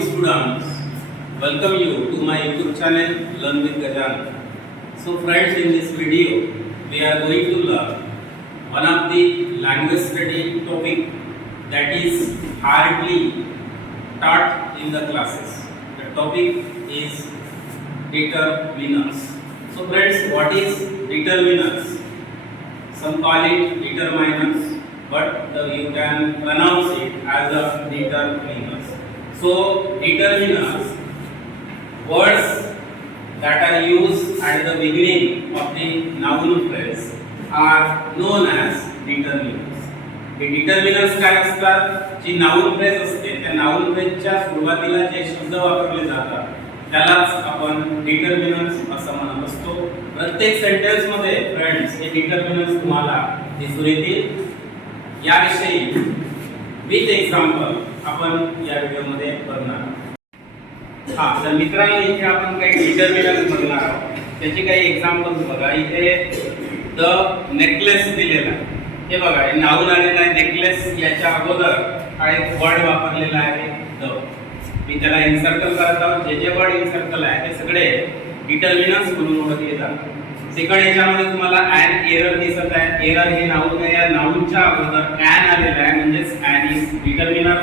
students, welcome you to my YouTube channel Learn with Gajan. So friends, in this video, we are going to learn one of the language study topic that is hardly taught in the classes. The topic is determinants. So friends, what is determinants? Some call it determinants, but the, you can pronounce it as a determinants. So determiners, words that are used at the beginning of the noun phrase are known as determiners. हे डिटर्मिनन्स काय असतात? जी noun phrase असते त्या noun फ्रेजच्या सुरुवातीला जे शब्द वापरले जातात त्यालाच आपण डिटर्मिनन्स असं म्हणत असतो. प्रत्येक सेंटेन्समध्ये फ्रेंड्स हे डिटर्मिनन्स तुम्हाला दिसून येतील. याविषयी विथ एक्झाम्पल आपण या व्हिडिओमध्ये बघणार. हा तर मित्रांनो इथे आपण काही डिटर्मिनन्स बघणार आहोत. त्याची काही एक्झाम्पल्स बघा. इथे द नेकलेस दिलेला आहे. हे बघा हे नाऊन आलेलं आहे. नेकलेस याच्या अगोदर हा एक वर्ड वापरलेला आहे द मी त्याला इन्सर्कल करत आहोत. जे जे वर्ड इन्सर्कल आहे ते सगळे डिटर्मिनन्स म्हणून ओळखले जातात. सेकंड याच्यामध्ये तुम्हाला ॲन एरर दिसत आहे. एरर हे नाऊन या नाऊनच्या अगोदर ॲन आलेलं आहे. म्हणजेच an is determiner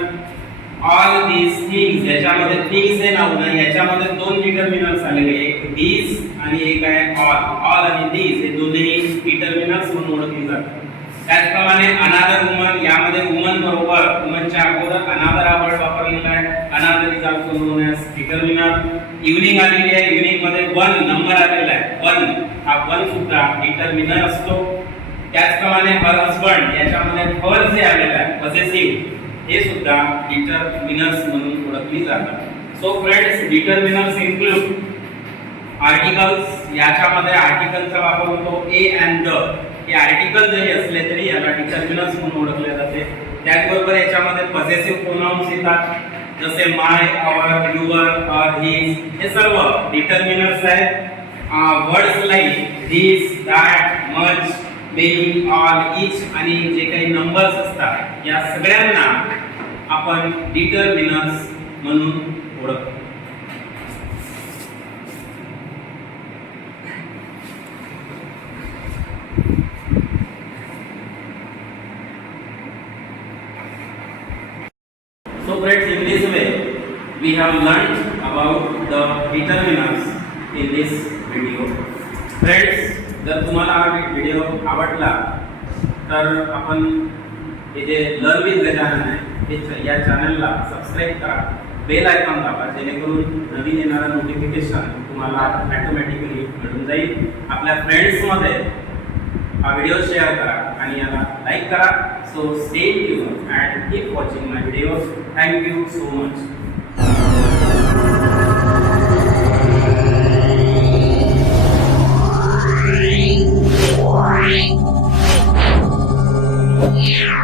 all these things याच्यामध्ये थिंग्स हे नाऊन आहे याच्यामध्ये दोन डिटर्मिनर्स आलेले एक दीज आणि एक आहे ऑल ऑल आणि दीज हे दोन्ही डिटर्मिनर्स म्हणून ओळखले जातात. त्याचप्रमाणे अनादर वुमन यामध्ये वुमन बरोबर वुमनच्या अगोदर अनादर हा वर्ड वापरलेला आहे. Another is also known as determiner evening आलेली आहे. इव्हनिंगमध्ये वन नंबर आलेला आहे. वन हा वन सुद्धा डिटर्मिनर असतो. त्याचप्रमाणे हर हसबंड याच्यामध्ये हर जे आलेलं आहे पॉझेसिव्ह हे सुद्धा डिटर्मिनर्स म्हणून ओळखली जातात. So friends determiners include articles याच्यामध्ये आर्टिकलचा वापर होतो ए अँड द हे आर्टिकल जरी असले तरी याला डिटर्मिनर्स म्हणून ओळखले जाते. त्याचबरोबर याच्यामध्ये पॉझेसिव्ह प्रोनाउन्स येतात. जसे my our your or his हे सर्व डिटर्मिनर्स आहेत. words like this that much many all each आणि जे काही नंबर्स असतात या सगळ्यांना आपण डिटर्मिनर्स म्हणून ओळखतो So friends, in this way, we have learned about the determinants in this video. Friends, जर तुम्हाला हा व्हिडिओ आवडला तर आपण हे जे लर्न विथ गजानन हे च- या चॅनलला सबस्क्राईब करा. बेल आयकॉन दाबा जेणेकरून नवीन येणारं नोटिफिकेशन तुम्हाला ॲटोमॅटिकली मिळून जाईल. आपल्या फ्रेंड्समध्ये हा व्हिडिओ शेअर करा आणि याला करा. So stay tune and keep watching my videos thank you so much Yeah.